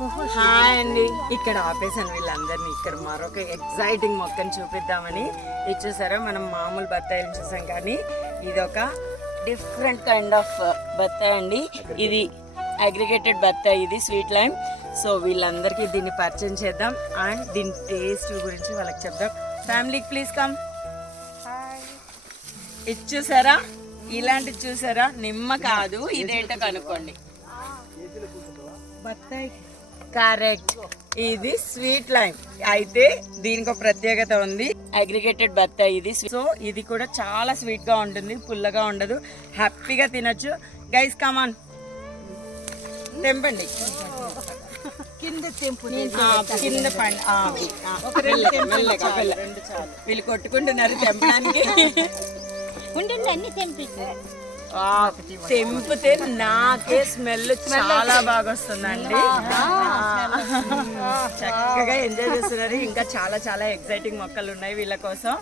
Hi అండి. ఇక్కడ ఆపేసాను వీళ్ళందరినీ. ఇక్కడ మరొక ఎగ్జైటింగ్ మొక్కని చూపిద్దామని. ఇది చూసారా, మనం మామూలు బత్తాయిలు చూసాం కానీ ఇది ఒక డిఫరెంట్ కైండ్ ఆఫ్ బత్తాయి అండి. ఇది అగ్రిగేటెడ్ బత్తాయి, ఇది స్వీట్ లైమ్. సో వీళ్ళందరికీ దీన్ని పరిచయం చేద్దాం అండ్ దీని టేస్ట్ గురించి వాళ్ళకి చెప్దాం. ఫ్యామిలీకి ప్లీజ్ కమ్. ఇది చూసారా, ఇలాంటి చూసారా, నిమ్మ కాదు, ఇదేంటో కనుక్కోండి. బత్తాయి కరెక్ట్, ఇది స్వీట్ లైమ్. అయితే దీనికి ఒక ప్రత్యేకత ఉంది. అగ్రిగేటెడ్ బత్తాయి ఇది. సో ఇది కూడా చాలా స్వీట్ గా ఉంటుంది, పుల్లగా ఉండదు, హ్యాపీగా తినొచ్చు. గైస్ కమాన్, తెంపండి. కింద వీళ్ళు కొట్టుకుంటున్నారు తెంపడానికి. తెంపితే నాకే స్మెల్ చాలా బాగా వస్తుందండి. చక్కగా ఎంజాయ్ చేస్తున్నారు. ఇంకా చాలా చాలా ఎగ్జైటింగ్ మొక్కలు ఉన్నాయి వీళ్ళ కోసం.